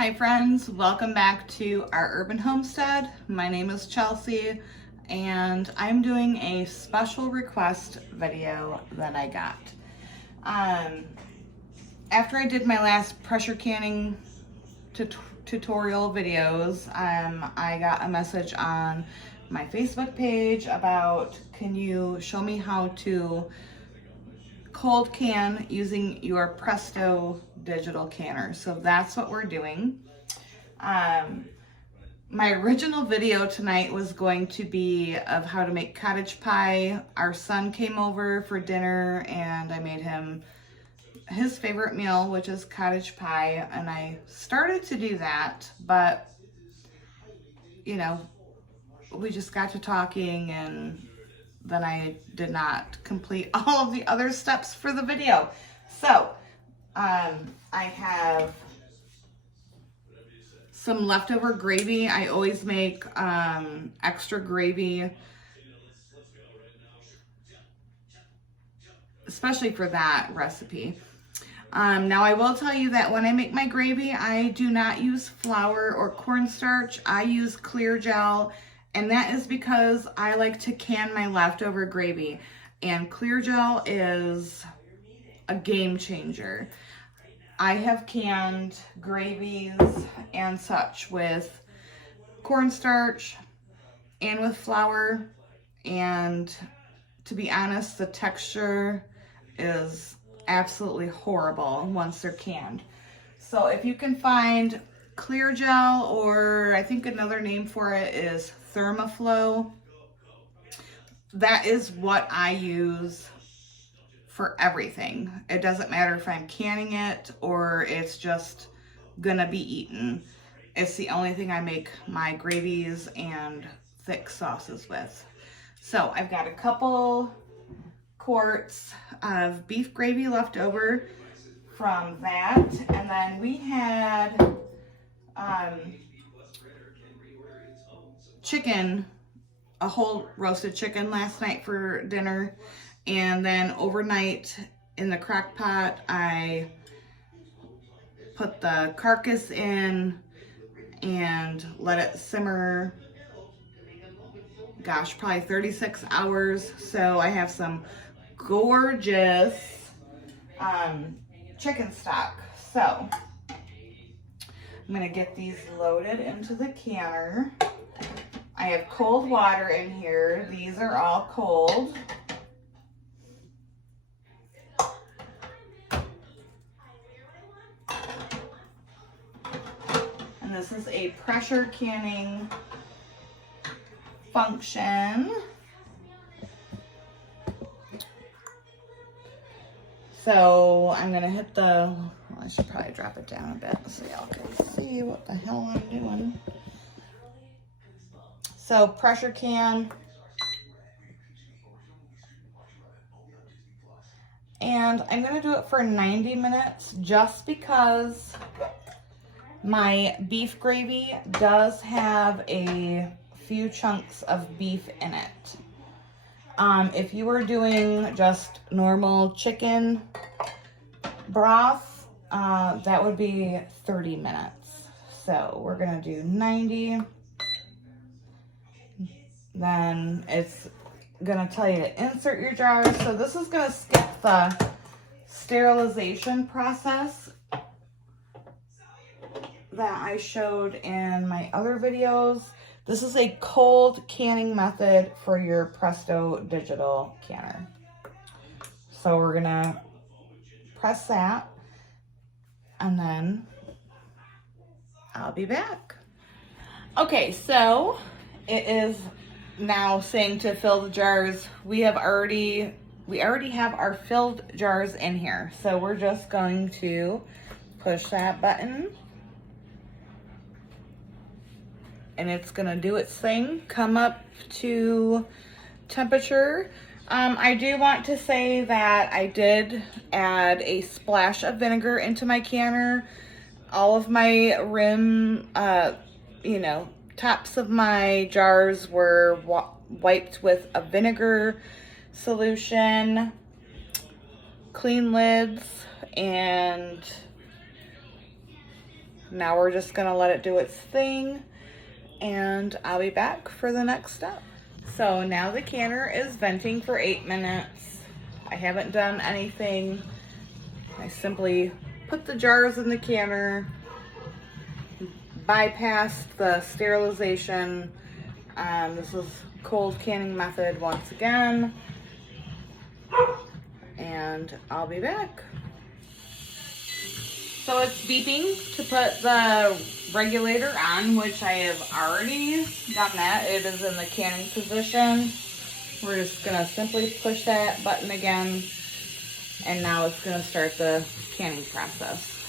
Hi friends, welcome back to our urban homestead. My name is Chelsea and I'm doing a special request video that I got. After I did my last pressure canning tutorial videos, I got a message on my Facebook page about, can you show me how to cold can using your Presto digital canner. So that's what we're doing. My original video tonight was going to be of how to make cottage pie. Our son came over for dinner and I made him his favorite meal, which is cottage pie, and I started to do that, but you know, we just got to talking and then I did not complete all of the other steps for the video. So I have some leftover gravy. I always make extra gravy, especially for that recipe. Now I will tell you that when I make my gravy, I do not use flour or cornstarch. I use clear gel, and that is because I like to can my leftover gravy, and clear gel is a game changer. I have canned gravies and such with cornstarch and with flour, and to be honest, the texture is absolutely horrible once they're canned. So if you can find clear gel, or I think another name for it is Thermoflow, that is what I use for everything. It doesn't matter if I'm canning it or it's just gonna be eaten. It's the only thing I make my gravies and thick sauces with. So I've got a couple quarts of beef gravy left over from that, and then we had chicken, a whole roasted chicken last night for dinner, and then overnight in the crock pot I put the carcass in and let it simmer, gosh, probably 36 hours. So I have some gorgeous chicken stock. So I'm gonna get these loaded into the canner. I have cold water in here. These are all cold. And this is a pressure canning function. So I'm gonna hit the, well, I should probably drop it down a bit so y'all can see what the hell I'm doing. So pressure can. And I'm gonna do it for 90 minutes just because my beef gravy does have a few chunks of beef in it. If you were doing just normal chicken broth, that would be 30 minutes. So we're gonna do 90. Then it's gonna tell you to insert your jars. So this is gonna skip the sterilization process that I showed in my other videos. This is a cold canning method for your Presto digital canner. So we're gonna press that and then I'll be back. Okay, so it is now saying to fill the jars. We already have our filled jars in here. So we're just going to push that button and it's gonna do its thing, come up to temperature. I do want to say that I did add a splash of vinegar into my canner. All of my rim, tops of my jars were wiped with a vinegar solution, clean lids, and now we're just gonna let it do its thing, and I'll be back for the next step. So now the canner is venting for 8 minutes. I haven't done anything. I simply put the jars in the canner, bypassed the sterilization. This is cold canning method once again, and I'll be back. So it's beeping to put the regulator on, which I have already done that. It is in the canning position. We're just gonna simply push that button again, and now it's gonna start the canning process.